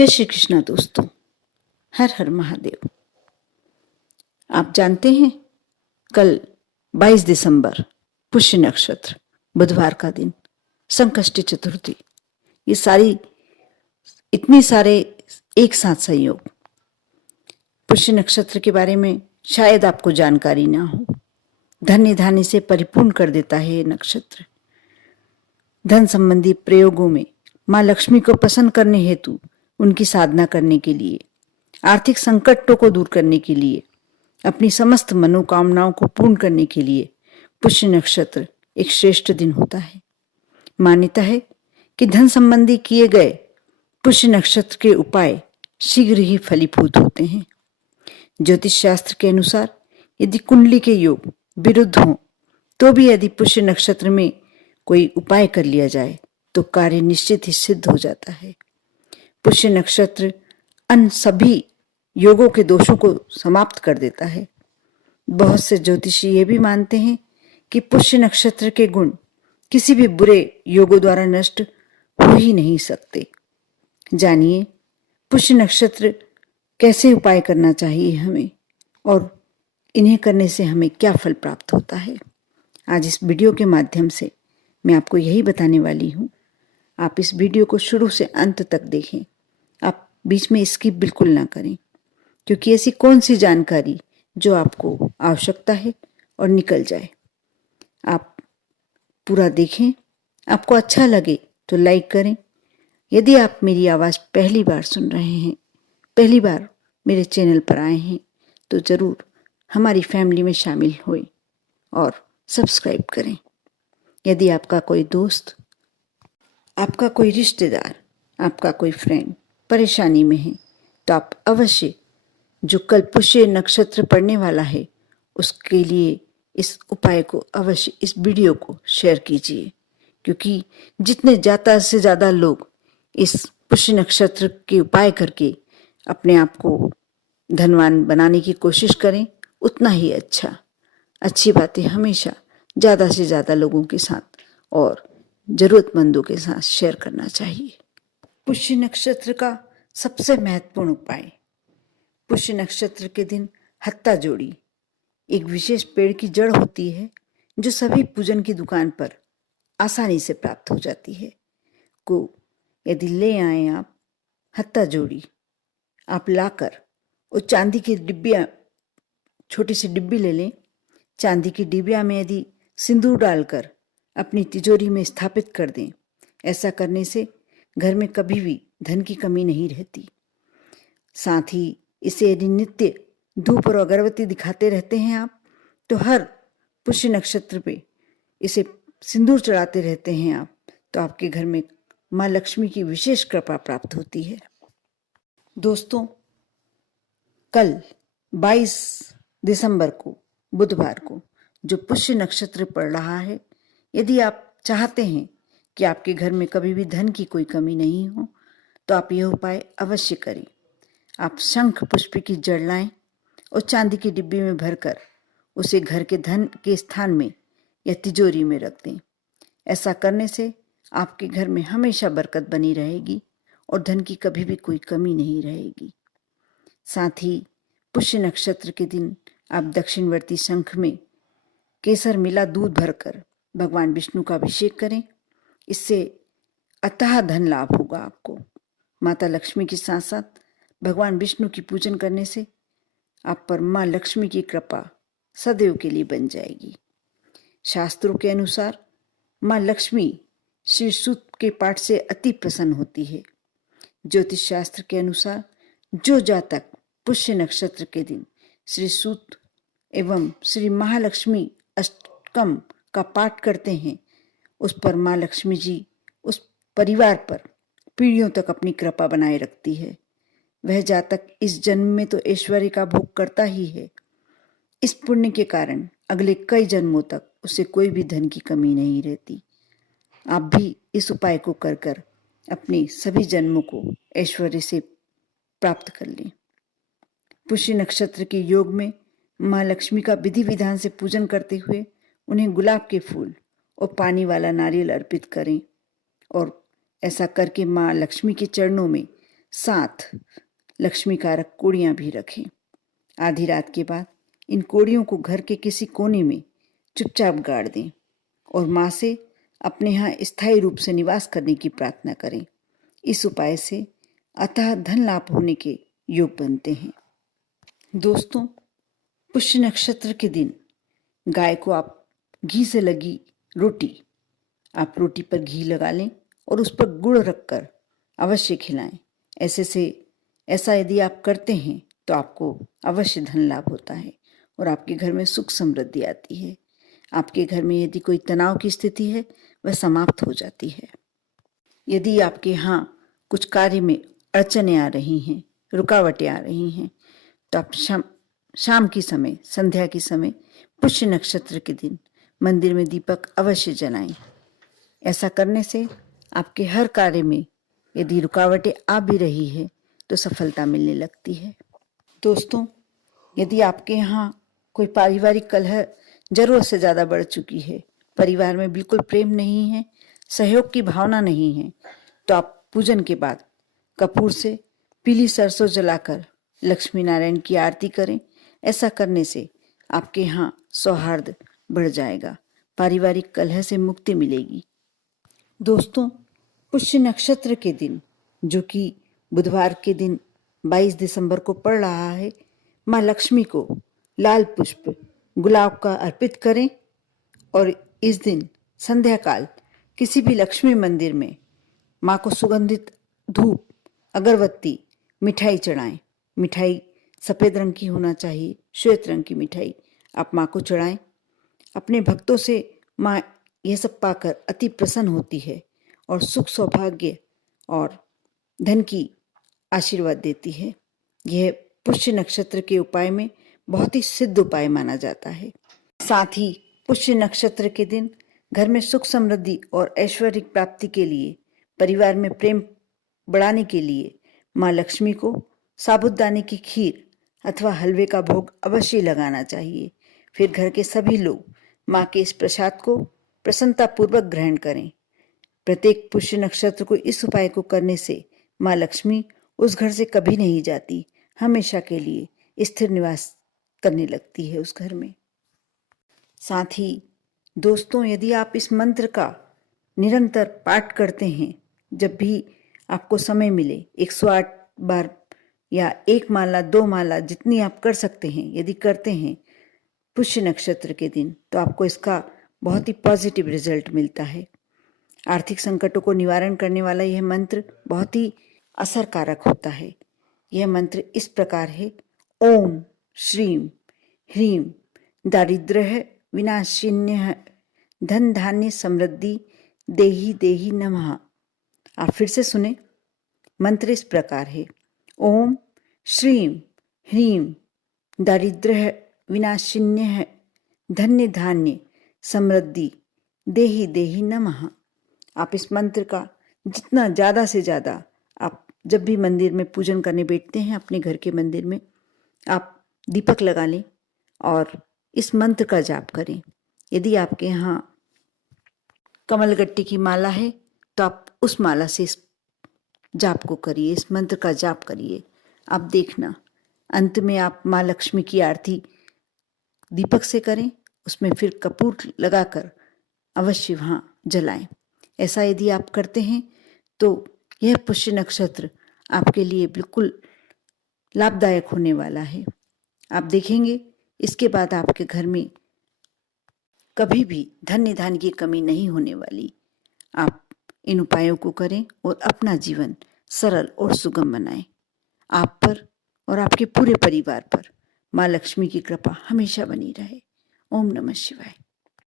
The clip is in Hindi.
जय श्री कृष्णा दोस्तों। हर हर महादेव। आप जानते हैं कल 22 दिसंबर पुष्य नक्षत्र, बुधवार का दिन, संकष्टी चतुर्थी, ये इतने सारे एक साथ संयोग। पुष्य नक्षत्र के बारे में शायद आपको जानकारी ना हो। धन्य धान्य से परिपूर्ण कर देता है ये नक्षत्र। धन संबंधी प्रयोगों में माँ लक्ष्मी को प्रसन्न करने हेतु, उनकी साधना करने के लिए, आर्थिक संकटों को दूर करने के लिए, अपनी समस्त मनोकामनाओं को पूर्ण करने के लिए पुष्य नक्षत्र एक श्रेष्ठ दिन होता है। मान्यता है कि धन संबंधी किए गए पुष्य नक्षत्र के उपाय शीघ्र ही फलीभूत होते हैं। ज्योतिष शास्त्र के अनुसार यदि कुंडली के योग विरुद्ध हों तो भी यदि पुष्य नक्षत्र में कोई उपाय कर लिया जाए तो कार्य निश्चित ही सिद्ध हो जाता है। पुष्य नक्षत्र अन्य सभी योगों के दोषों को समाप्त कर देता है। बहुत से ज्योतिषी ये भी मानते हैं कि पुष्य नक्षत्र के गुण किसी भी बुरे योगों द्वारा नष्ट हो ही नहीं सकते। जानिए पुष्य नक्षत्र कैसे उपाय करना चाहिए हमें और इन्हें करने से हमें क्या फल प्राप्त होता है। आज इस वीडियो के माध्यम से मैं आपको यही बताने वाली हूँ। आप इस वीडियो को शुरू से अंत तक देखें। आप बीच में स्किप बिल्कुल ना करें, क्योंकि ऐसी कौन सी जानकारी जो आपको आवश्यकता है और निकल जाए। आप पूरा देखें। आपको अच्छा लगे तो लाइक करें। यदि आप मेरी आवाज़ पहली बार सुन रहे हैं, पहली बार मेरे चैनल पर आए हैं, तो ज़रूर हमारी फैमिली में शामिल होएं और सब्सक्राइब करें। यदि आपका कोई दोस्त, आपका कोई रिश्तेदार, आपका कोई फ्रेंड परेशानी में है तो आप अवश्य जो कल पुष्य नक्षत्र पड़ने वाला है उसके लिए इस उपाय को अवश्य, इस वीडियो को शेयर कीजिए, क्योंकि जितने ज़्यादा से ज़्यादा लोग इस पुष्य नक्षत्र के उपाय करके अपने आप को धनवान बनाने की कोशिश करें उतना ही अच्छा। अच्छी बातें हमेशा ज़्यादा से ज़्यादा लोगों के साथ और ज़रूरतमंदों के साथ शेयर करना चाहिए। पुष्य नक्षत्र का सबसे महत्वपूर्ण उपाय। पुष्य नक्षत्र के दिन हत्ता जोड़ी एक विशेष पेड़ की जड़ होती है जो सभी पूजन की दुकान पर आसानी से प्राप्त हो जाती है। को यदि ले आए आप हत्ता जोड़ी, आप लाकर और चांदी की डिब्बियाँ, छोटी सी डिब्बी ले लें। चांदी की डिब्बिया में यदि सिंदूर डालकर अपनी तिजोरी में स्थापित कर दें। ऐसा करने से घर में कभी भी धन की कमी नहीं रहती। साथ ही इसे यदि नित्य धूप और अगरबत्ती दिखाते रहते हैं आप, तो हर पुष्य नक्षत्र पे इसे सिंदूर चढ़ाते रहते हैं आप, तो आपके घर में माँ लक्ष्मी की विशेष कृपा प्राप्त होती है। दोस्तों, कल 22 दिसंबर को, बुधवार को, जो पुष्य नक्षत्र पड़ रहा है, यदि आप चाहते हैं कि आपके घर में कभी भी धन की कोई कमी नहीं हो तो आप यह उपाय अवश्य करें। आप शंख पुष्प की जड़ लाएं और चांदी की डिब्बी में भरकर उसे घर के धन के स्थान में या तिजोरी में रख दें। ऐसा करने से आपके घर में हमेशा बरकत बनी रहेगी और धन की कभी भी कोई कमी नहीं रहेगी। साथ ही पुष्य नक्षत्र के दिन आप दक्षिणवर्ती शंख में केसर मिला दूध भरकर भगवान विष्णु का अभिषेक करें। इससे अथाह धन लाभ होगा आपको। माता लक्ष्मी के साथ साथ भगवान विष्णु की पूजन करने से आप पर माँ लक्ष्मी की कृपा सदैव के लिए बन जाएगी। शास्त्रों के अनुसार माँ लक्ष्मी श्री सूक्त के पाठ से अति प्रसन्न होती है। ज्योतिष शास्त्र के अनुसार जो जातक पुष्य नक्षत्र के दिन श्री सूक्त एवं श्री महालक्ष्मी अष्टकम का पाठ करते हैं, उस पर माँ लक्ष्मी जी उस परिवार पर पीढ़ियों तक अपनी कृपा बनाए रखती है। वह जातक इस जन्म में तो ऐश्वर्य का भोग करता ही है, इस पुण्य के कारण अगले कई जन्मों तक उसे कोई भी धन की कमी नहीं रहती। आप भी इस उपाय को कर कर अपने सभी जन्मों को ऐश्वर्य से प्राप्त कर लें। पुष्य नक्षत्र के योग में माँ लक्ष्मी का विधि विधान से पूजन करते हुए उन्हें गुलाब के फूल और पानी वाला नारियल अर्पित करें और ऐसा करके माँ लक्ष्मी के चरणों में साथ लक्ष्मी कारक कोड़ियाँ भी रखें। आधी रात के बाद इन कोड़ियों को घर के किसी कोने में चुपचाप गाड़ दें और माँ से अपने यहाँ स्थायी रूप से निवास करने की प्रार्थना करें। इस उपाय से अतः धन लाभ होने के योग बनते हैं। दोस्तों, पुष्य नक्षत्र के दिन गाय को आप घी से लगी रोटी, आप रोटी पर घी लगा लें और उस पर गुड़ रखकर अवश्य खिलाएं। ऐसा यदि आप करते हैं तो आपको अवश्य धन लाभ होता है और आपके घर में सुख समृद्धि आती है। आपके घर में यदि कोई तनाव की स्थिति है वह समाप्त हो जाती है। यदि आपके यहाँ कुछ कार्य में अड़चनें आ रही हैं, रुकावटें आ रही हैं, तो आप शाम की समय, संध्या की समय, पुष्य नक्षत्र के दिन मंदिर में दीपक अवश्य जलाएं। ऐसा करने से आपके हर कार्य में यदि रुकावटें आ भी रही है तो सफलता मिलने लगती है। दोस्तों, यदि आपके यहाँ कोई पारिवारिक कलह जरूरत से ज़्यादा बढ़ चुकी है, परिवार में बिल्कुल प्रेम नहीं है, सहयोग की भावना नहीं है, तो आप पूजन के बाद कपूर से पीली सरसों जलाकर लक्ष्मी नारायण की आरती करें। ऐसा करने से आपके यहाँ सौहार्द बढ़ जाएगा, पारिवारिक कलह से मुक्ति मिलेगी। दोस्तों, पुष्य नक्षत्र के दिन, जो कि बुधवार के दिन 22 दिसंबर को पड़ रहा है, माँ लक्ष्मी को लाल पुष्प गुलाब का अर्पित करें और इस दिन संध्या काल किसी भी लक्ष्मी मंदिर में माँ को सुगंधित धूप, अगरबत्ती, मिठाई चढ़ाएं। मिठाई सफ़ेद रंग की होना चाहिए, श्वेत रंग की मिठाई आप माँ को चढ़ाएं। अपने भक्तों से माँ यह सब पाकर अति प्रसन्न होती है और सुख, सौभाग्य और धन की आशीर्वाद देती है। यह पुष्य नक्षत्र के उपाय में बहुत ही सिद्ध उपाय माना जाता है। साथ ही पुष्य नक्षत्र के दिन घर में सुख समृद्धि और ऐश्वर्य प्राप्ति के लिए, परिवार में प्रेम बढ़ाने के लिए माँ लक्ष्मी को साबूदाने की खीर अथवा हलवे का भोग अवश्य लगाना चाहिए। फिर घर के सभी लोग माँ के इस प्रसाद को प्रसन्नतापूर्वक ग्रहण करें। प्रत्येक पुष्य नक्षत्र को इस उपाय को करने से माँ लक्ष्मी उस घर से कभी नहीं जाती, हमेशा के लिए स्थिर निवास करने लगती है उस घर में। साथ ही दोस्तों, यदि आप इस मंत्र का निरंतर पाठ करते हैं, जब भी आपको समय मिले 108 बार या 1 माला, 2 माला, जितनी आप कर सकते हैं, यदि करते हैं पुष्य नक्षत्र के दिन, तो आपको इसका बहुत ही पॉजिटिव रिजल्ट मिलता है। आर्थिक संकटों को निवारण करने वाला यह मंत्र बहुत ही असरकारक होता है। यह मंत्र इस प्रकार है: ओम श्रीम ह्रीम दारिद्र्य विनाशिन्य धन धान्य समृद्धि देहि देहि नमः। आप फिर से सुने, मंत्र इस प्रकार है: ओम श्रीम ह्रीम दारिद्र्य विनाशिन्य धन्य धान्य समृद्धि देहि देहि नमः। आप इस मंत्र का जितना ज़्यादा से ज़्यादा, आप जब भी मंदिर में पूजन करने बैठते हैं, अपने घर के मंदिर में आप दीपक लगा लें और इस मंत्र का जाप करें। यदि आपके यहाँ कमलगट्टी की माला है तो आप उस माला से इस जाप को करिए, इस मंत्र का जाप करिए। आप देखना, अंत में आप माँ लक्ष्मी की आरती दीपक से करें, उसमें फिर कपूर लगाकर अवश्य वहाँ जलाएं। ऐसा यदि आप करते हैं तो यह पुष्य नक्षत्र आपके लिए बिल्कुल लाभदायक होने वाला है। आप देखेंगे इसके बाद आपके घर में कभी भी धन धान्य की कमी नहीं होने वाली। आप इन उपायों को करें और अपना जीवन सरल और सुगम बनाएं। आप पर और आपके पूरे परिवार पर माँ लक्ष्मी की कृपा हमेशा बनी रहे। ओम नमः शिवाय।